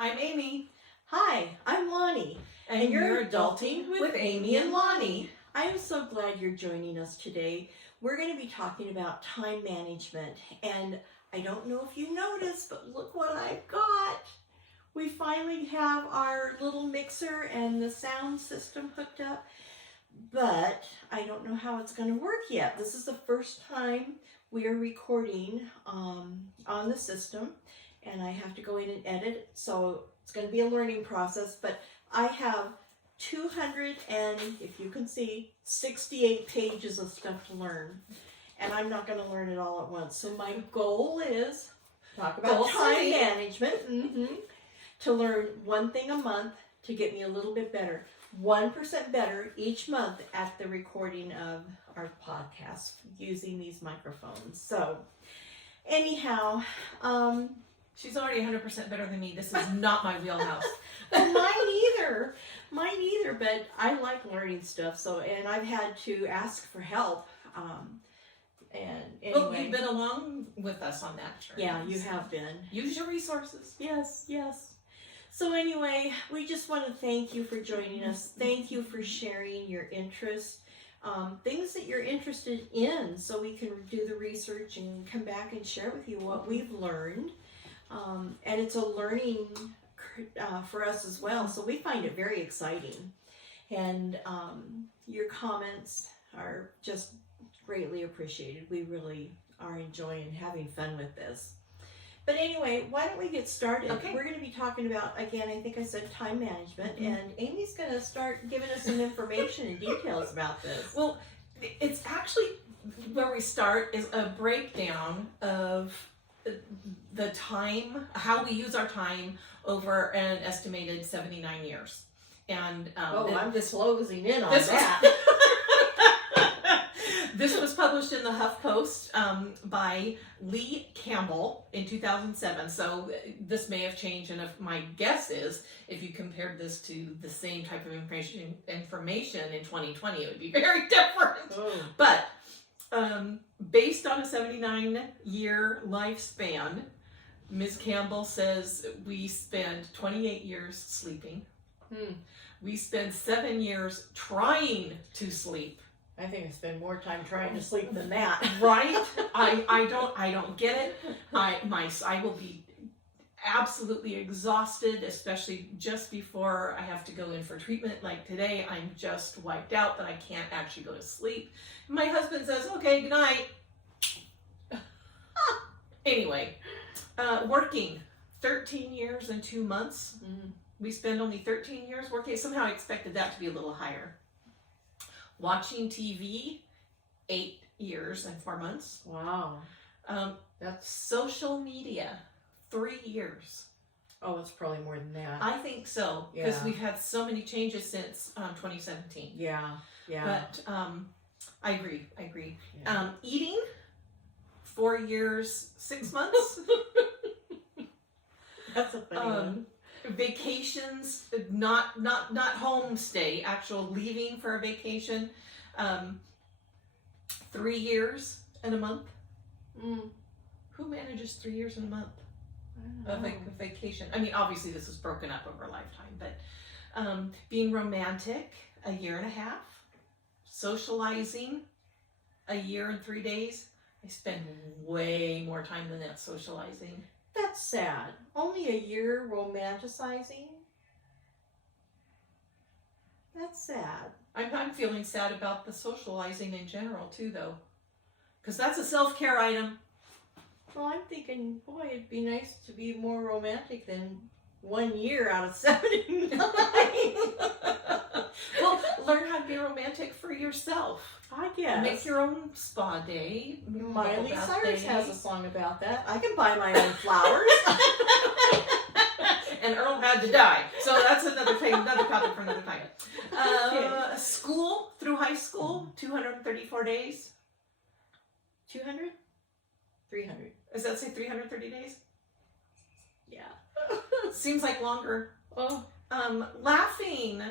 I'm Amy. Hi, I'm Lonnie. And you're Adulting with Amy and Lani. I am so glad you're joining us today. We're going to be talking about time management. And I don't know if you noticed, but look what I've got. We finally have our little mixer and the sound system hooked up. But I don't know how it's going to work yet. This is the first time we are recording on the system. And I have to go in and edit. So it's going to be a learning process. But I have 200 and, if you can see, 68 pages of stuff to learn. And I'm not going to learn it all at once. So my goal is Talk about time management, to learn one thing a month to get me a little bit better. 1% better each month at the recording of our podcast using these microphones. So anyhow, She's already 100% better than me. This is not my wheelhouse. well, mine either, but I like learning stuff. So, and I've had to ask for help. And anyway. Well, you've been along with us on that journey. Yeah, you have been. Use your resources. Yes. So anyway, we just want to thank you for joining us. Thank you for sharing your interest, things that you're interested in, so we can do the research and come back and share with you what we've learned. And it's a learning for us as well, so we find it very exciting. And your comments are just greatly appreciated. We really are enjoying having fun with this. But anyway, why don't we get started? Okay. We're going to be talking about, again, I think I said time management, and Amy's going to start giving us some information and details about this. Well, it's actually where we start is a breakdown of the time, how we use our time over an estimated 79 years. And I'm just closing in on this that. This was published in the HuffPost by Lee Campbell in 2007. So this may have changed, and if my guess is, if you compared this to the same type of information in 2020, it would be very different. Oh. But based on a 79-year lifespan, Ms. Campbell says we spend 28 years sleeping. We spend 7 years trying to sleep. I think I spend more time trying to sleep than that. Right? I don't get it. I will be absolutely exhausted, especially just before I have to go in for treatment. Like today, I'm just wiped out that I can't actually go to sleep. My husband says, okay, good night. Anyway, working 13 years and 2 months. We spend only 13 years working. Somehow I expected that to be a little higher. Watching TV, 8 years and 4 months. Wow. That's social media, 3 years. Oh, it's probably more than that. I think so, because Yeah. we've had so many changes since 2017. Yeah. But I agree. Yeah. Eating, 4 years, 6 months. That's a funny one. Vacations, not home stay, actual leaving for a vacation, 3 years and a month. Who manages 3 years and a month of a vacation? I mean, obviously this is broken up over a lifetime, but being romantic, 1.5 years. Socializing, 1 year and 3 days. I spend way more time than that socializing. That's sad. Only 1 year romanticizing? That's sad. I'm feeling sad about the socializing in general too, though, because that's a self-care item. Well, I'm thinking, boy, it'd be nice to be more romantic than 1 year out of 79. Well, learn how to be romantic for yourself. I guess. Make your own spa day. Miley Cyrus has a song about that. I can buy my own flowers. And Earl had to die. So that's another topic for another time. School through high school, 234 days. 200? 300. Does that say 330 days? Yeah. Seems like longer. Oh. Laughing,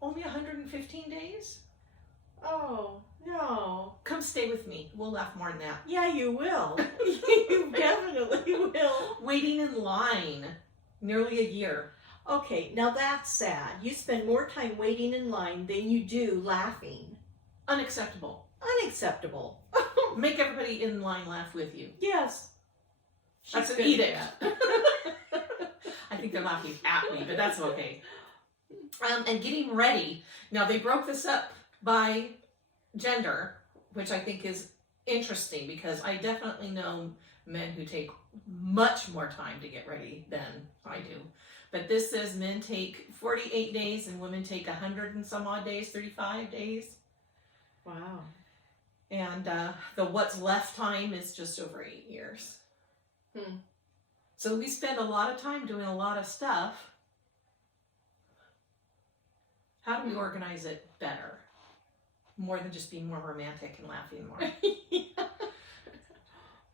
only 115 days. Oh, no. Come stay with me. We'll laugh more than that. Yeah, you will. You definitely will. Waiting in line, nearly a year. Okay, now that's sad. You spend more time waiting in line than you do laughing. Unacceptable. Unacceptable. Make everybody in line laugh with you. Yes. That's an good edict. at that. I think they're laughing at me, but that's okay. And getting ready. Now, they broke this up by gender, which I think is interesting because I definitely know men who take much more time to get ready than I do. But this says men take 48 days and women take 100 and some odd days, 35 days. Wow. And the what's left time is just over 8 years. So we spend a lot of time doing a lot of stuff. How do we organize it better? More than just being more romantic and laughing more.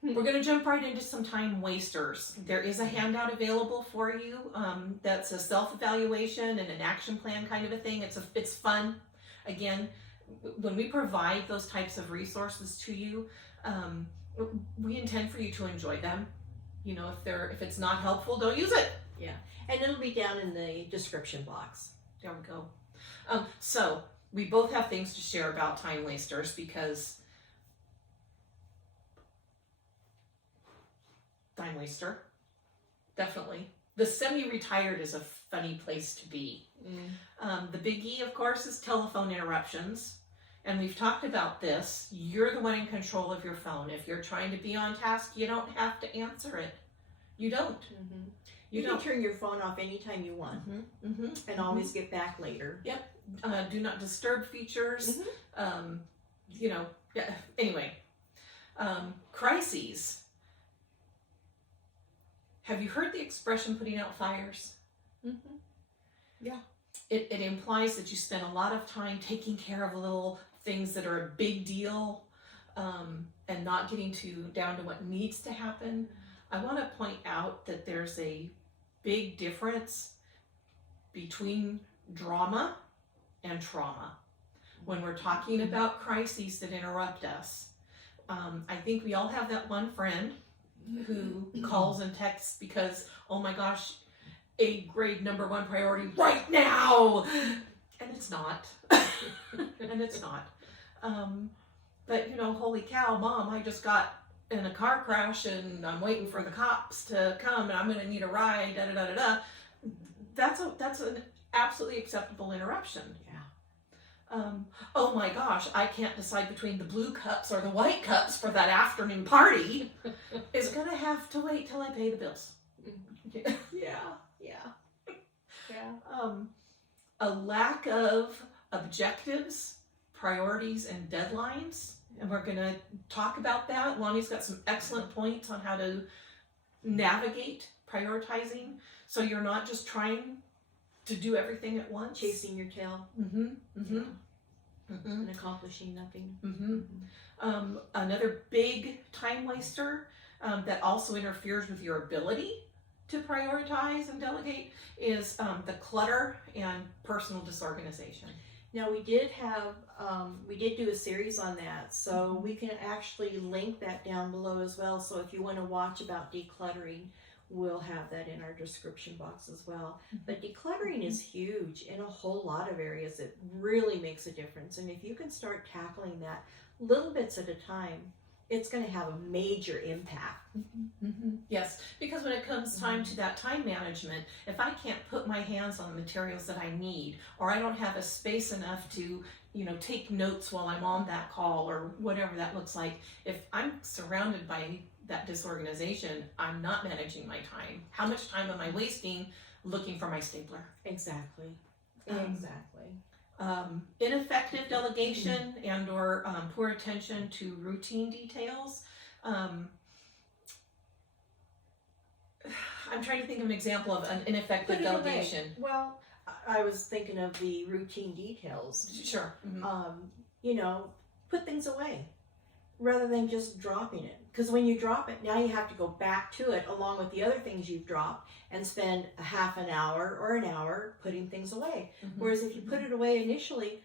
We're going to jump right into some time wasters. There is a handout available for you that's a self-evaluation and an action plan kind of a thing. It's fun. Again, when we provide those types of resources to you, we intend for you to enjoy them. You know, if it's not helpful, don't use it. Yeah, and it'll be down in the description box. There we go. So we both have things to share about time wasters because time waster, definitely. The semi-retired is a funny place to be. The biggie, of course, is telephone interruptions. And we've talked about this. You're the one in control of your phone. If you're trying to be on task, you don't have to answer it. You don't. You can turn your phone off anytime you want and always get back later. Yep. Do not disturb features. You know, yeah. Anyway, crises. Have you heard the expression putting out fires? Yeah. It implies that you spend a lot of time taking care of little things that are a big deal and not getting down to what needs to happen. I want to point out that there's a big difference between drama and trauma. When we're talking about crises that interrupt us, I think we all have that one friend who calls and texts because, oh my gosh, a grade #1 priority right now, and it's not. And it's not. But you know, holy cow, Mom, I just got in a car crash and I'm waiting for the cops to come and I'm going to need a ride, da da da da da. That's an absolutely acceptable interruption. Yeah. Oh my gosh, I can't decide between the blue cups or the white cups for that afternoon party. Is going to have to wait till I pay the bills. A lack of objectives, priorities, and deadlines. And we're going to talk about that. Lonnie's got some excellent points on how to navigate prioritizing so you're not just trying to do everything at once. Chasing your tail and accomplishing nothing. Another big time waster that also interferes with your ability to prioritize and delegate is the clutter and personal disorganization. Now we did do a series on that, so we can actually link that down below as well. So if you want to watch about decluttering, we'll have that in our description box as well. But decluttering is huge in a whole lot of areas. It really makes a difference. And if you can start tackling that little bits at a time, it's going to have a major impact. Yes, because when it comes time to that time management, if I can't put my hands on the materials that I need, or I don't have a space enough to, you know, take notes while I'm on that call or whatever that looks like, if I'm surrounded by that disorganization, I'm not managing my time. How much time am I wasting looking for my stapler? Exactly. Ineffective delegation and or poor attention to routine details. I'm trying to think of an example of an ineffective delegation. Well, I was thinking of the routine details. Sure. You know, put things away rather than just dropping it. Because when you drop it, now you have to go back to it along with the other things you've dropped and spend a half an hour or an hour putting things away. Whereas if you put it away initially,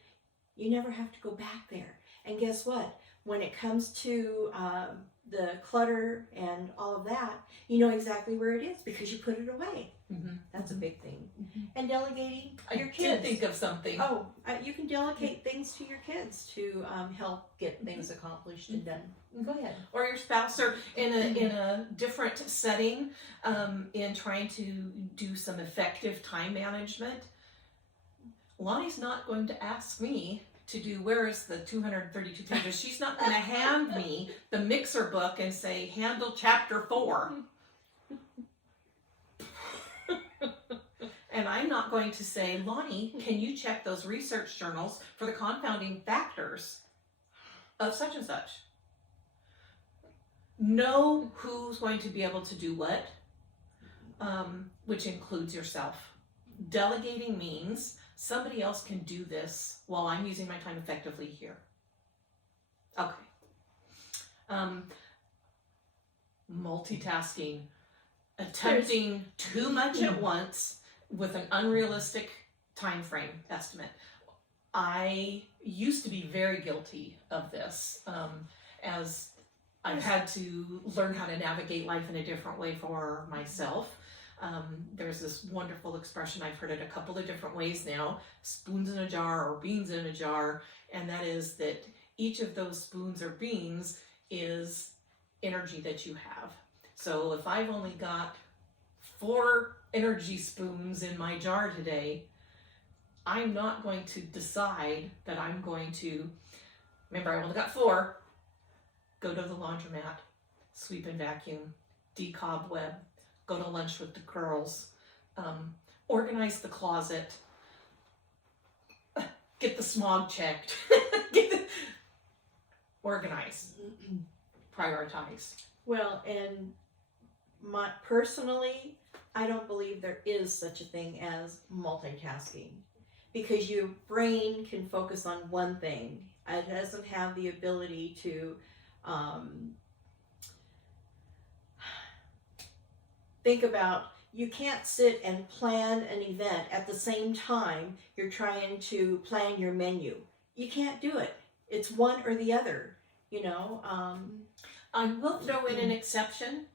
you never have to go back there. And guess what? When it comes to the clutter and all of that, you know exactly where it is because you put it away. big thing. And delegating I your did kids. think of something. Oh, you can delegate things to your kids to help get things accomplished and done. Go ahead. Or your spouse, or in a different setting, in trying to do some effective time management. Lonnie's not going to ask me to do, where is the 232 pages? She's not going to hand me the mixer book and say, handle chapter 4. And I'm not going to say, Lonnie, can you check those research journals for the confounding factors of such and such? Know who's going to be able to do what, which includes yourself. Delegating means somebody else can do this while I'm using my time effectively here. Okay. Multitasking, attempting too much at once with an unrealistic time frame estimate. I used to be very guilty of this, as I've had to learn how to navigate life in a different way for myself. There's this wonderful expression, I've heard it a couple of different ways now, spoons in a jar or beans in a jar, and that is that each of those spoons or beans is energy that you have. So if I've only got 4 energy spoons in my jar today, I'm not going to decide that I'm going to, remember I only got 4, go to the laundromat, sweep and vacuum, decobweb, go to lunch with the girls, organize the closet, get the smog checked, organize, prioritize. Well, and personally, I don't believe there is such a thing as multitasking, because your brain can focus on one thing. It doesn't have the ability to think about, you can't sit and plan an event at the same time you're trying to plan your menu. You can't do it. It's one or the other, you know. I will throw in an exception.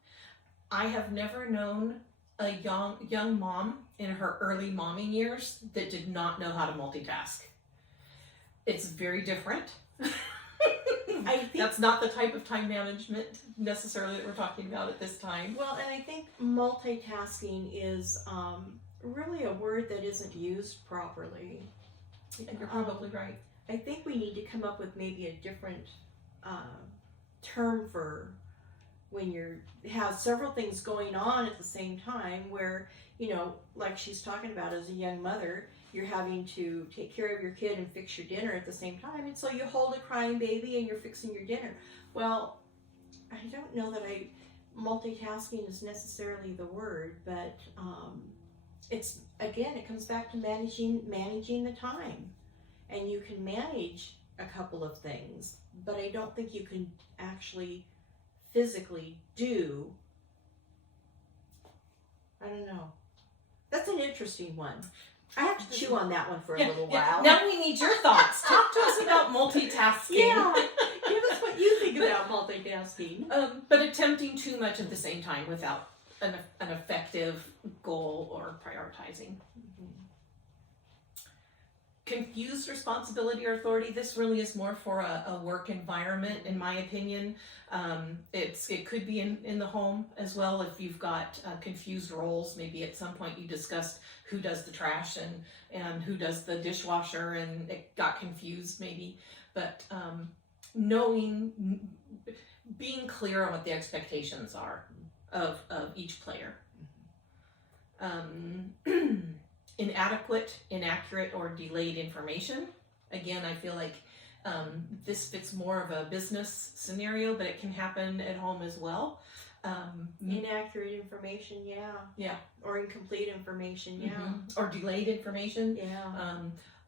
I have never known a young mom in her early momming years that did not know how to multitask. It's very different. I think that's not the type of time management necessarily that we're talking about at this time. Well, and I think multitasking is really a word that isn't used properly. And you're probably right. I think we need to come up with maybe a different term for when you have several things going on at the same time, where, you know, like she's talking about, as a young mother, you're having to take care of your kid and fix your dinner at the same time, and so you hold a crying baby and you're fixing your dinner. Well, I don't know that multitasking is necessarily the word, but it's, again, it comes back to managing the time. And you can manage a couple of things, but I don't think you can actually physically do, I don't know. That's an interesting one. I have to chew on that one for a little while. Now we need your thoughts. Talk to us about multitasking. Yeah, give us what you think about multitasking. But attempting too much at the same time without an effective goal or prioritizing. Confused responsibility or authority. This really is more for a work environment, in my opinion. It could be in the home as well, if you've got confused roles. Maybe at some point you discussed who does the trash and who does the dishwasher, and it got confused maybe. But being clear on what the expectations are of each player. Inadequate, inaccurate, or delayed information. Again, I feel like this fits more of a business scenario, but it can happen at home as well. Inaccurate information, yeah. Yeah. Or incomplete information, yeah. Mm-hmm. Or delayed information. Yeah.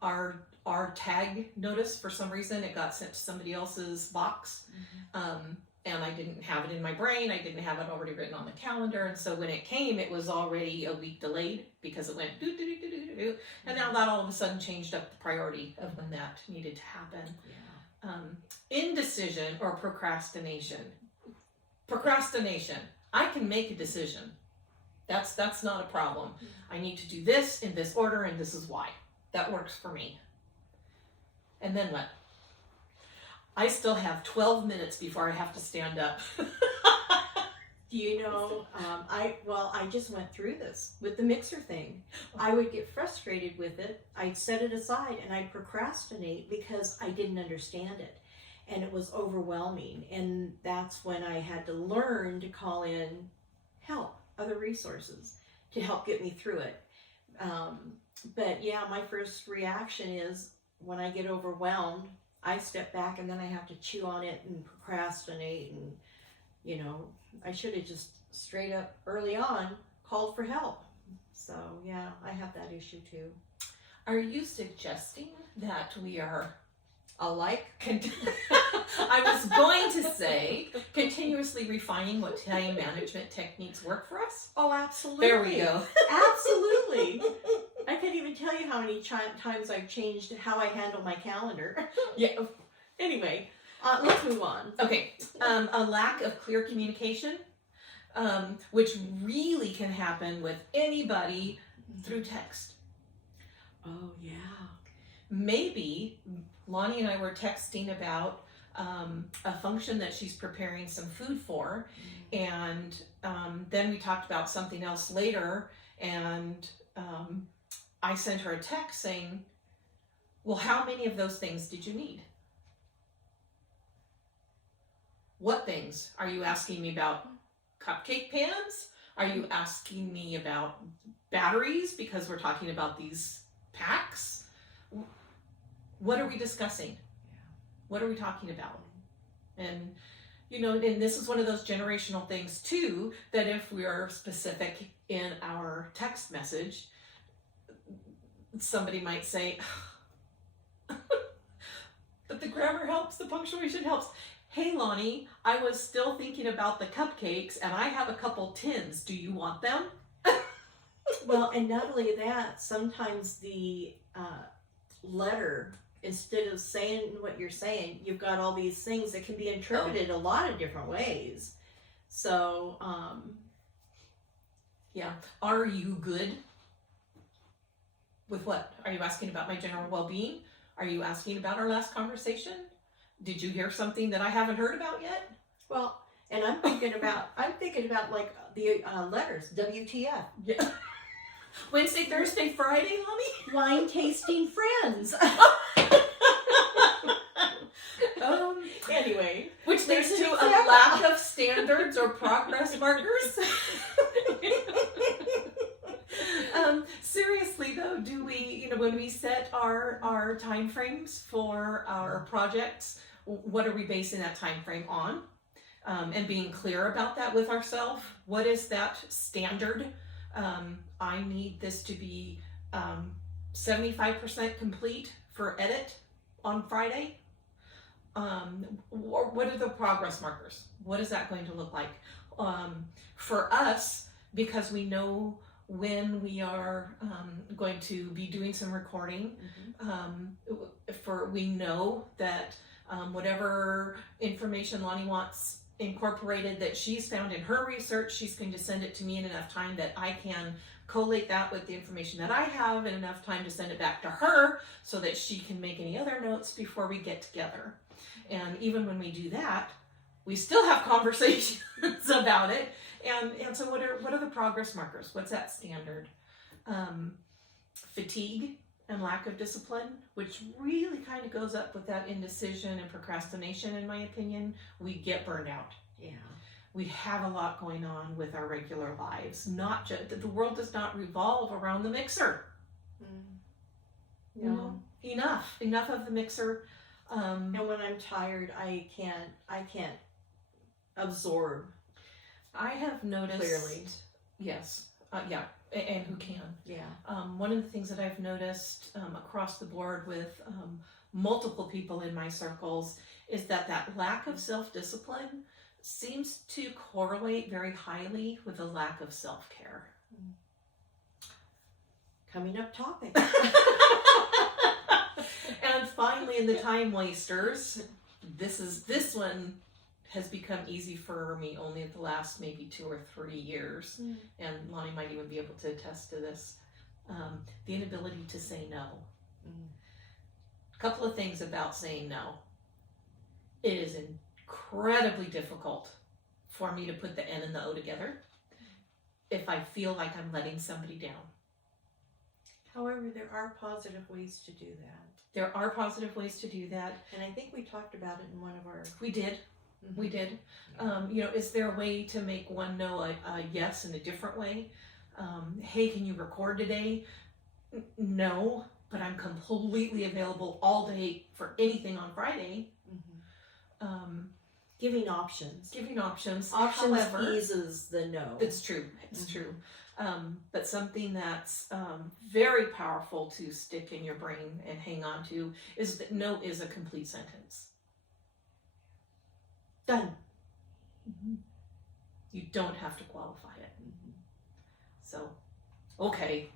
Our tag notice, for some reason, it got sent to somebody else's box. And I didn't have it in my brain. I didn't have it already written on the calendar. And so when it came, it was already a week delayed, because it went do, do, do, do, do, do. And now that all of a sudden changed up the priority of when that needed to happen. Yeah. Indecision or procrastination. Procrastination. I can make a decision. That's not a problem. I need to do this in this order, and this is why. That works for me. And then what? I still have 12 minutes before I have to stand up. Do you know, I just went through this with the mixer thing. I would get frustrated with it. I'd set it aside and I'd procrastinate because I didn't understand it. And it was overwhelming. And that's when I had to learn to call in help, other resources to help get me through it. But yeah, my first reaction is when I get overwhelmed, I step back and then I have to chew on it and procrastinate. And, you know, I should have just straight up early on called for help. So yeah, I have that issue too. Are you suggesting that we are Alike? I was going to say continuously refining what time management techniques work for us? Oh, absolutely. There we go. Absolutely. I can't even tell you how many times I've changed how I handle my calendar. Yeah. Anyway, let's move on. Okay. A lack of clear communication, which really can happen with anybody through text. Oh, yeah. Maybe Lonnie and I were texting about a function that she's preparing some food for, and then we talked about something else later, and I sent her a text saying, well, how many of those things did you need? What things? Are you asking me about cupcake pans? Are you asking me about batteries because we're talking about these packs? What are we discussing? What are we talking about? And, you know, and this is one of those generational things too, that if we are specific in our text message, somebody might say, but the grammar helps, the punctuation helps. Hey, Lonnie, I was still thinking about the cupcakes and I have a couple tins. Do you want them? Well, and not only that, sometimes the letter, instead of saying what you're saying, you've got all these things that can be interpreted a lot of different ways. So, yeah. Are you good? With what? Are you asking about my general well-being? Are you asking about our last conversation? Did you hear something that I haven't heard about yet? well, and I'm thinking about like the letters, WTF. Yeah. Wednesday, Thursday, Friday, Lonnie? Wine tasting friends. Anyway. Which leads There's to an a example. lack of standards or progress markers. Seriously though, do we, you know, when we set our time frames for our projects, what are we basing that time frame on? And being clear about that with ourselves. What is that standard? I need this to be 75% complete for edit on Friday. What are the progress markers? What is that going to look like? For us, because we know when we are going to be doing some recording, we know that whatever information Lonnie wants incorporated that she's found in her research, she's going to send it to me in enough time that I can collate that with the information that I have in enough time to send it back to her so that she can make any other notes before we get together. And even when we do that, we still have conversations about it. And so what are the progress markers? What's that standard? Fatigue and lack of discipline, which really kind of goes up with that indecision and procrastination, in my opinion. We get burned out. Yeah. We have a lot going on with our regular lives. Not just the world does not revolve around the mixer. You know, enough of the mixer. And when I'm tired, I can't absorb. I have noticed clearly. Yes. Yeah. And who can? Yeah. One of the things that I've noticed across the board with multiple people in my circles is that lack of self-discipline seems to correlate very highly with a lack of self-care. Coming up topic. And finally, in the time wasters, this one has become easy for me only in the last maybe 2 or 3 years, and Lonnie might even be able to attest to this, the inability to say no. A couple of things about saying no. It is incredibly difficult for me to put the N and the O together if I feel like I'm letting somebody down. However, there are positive ways to do that. There are positive ways to do that. And I think we talked about it in one of our... We did. We did. Is there a way to make one no a yes in a different way? Hey, can you record today? No, but I'm completely available all day for anything on Friday. Giving options. Options. However, eases the no. It's true. It's true. But something that's very powerful to stick in your brain and hang on to is that no is a complete sentence. Done. You don't have to qualify it. So, okay.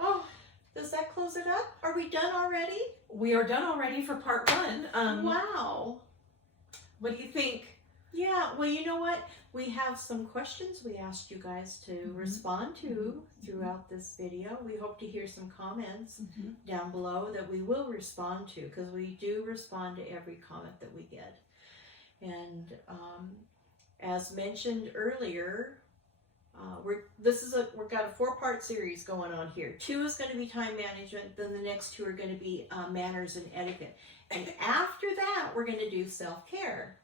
Oh, does that close it up? Are we done already? We are done already for part 1. Wow. What do you think? Yeah, well, you know what? We have some questions we asked you guys to respond to throughout this video. We hope to hear some comments down below that we will respond to, because we do respond to every comment that we get. And as mentioned earlier, we've got a 4-part series going on here. 2 is going to be time management, then the next 2 are going to be manners and etiquette. And after that, we're going to do self-care.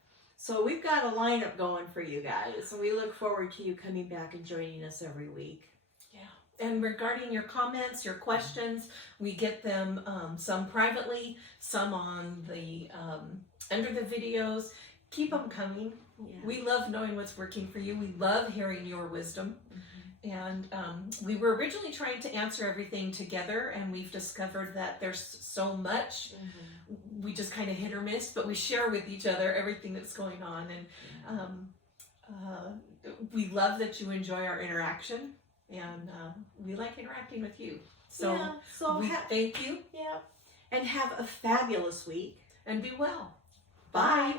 So we've got a lineup going for you guys, and we look forward to you coming back and joining us every week. Yeah. And regarding your comments, your questions, we get them some privately, some on the under the videos. Keep them coming. Yeah. We love knowing what's working for you. We love hearing your wisdom. And we were originally trying to answer everything together, and we've discovered that there's so much. We just kind of hit or miss, but we share with each other everything that's going on. And we love that you enjoy our interaction, and we like interacting with you. So, thank you. Yeah. And have a fabulous week. And be well. Bye.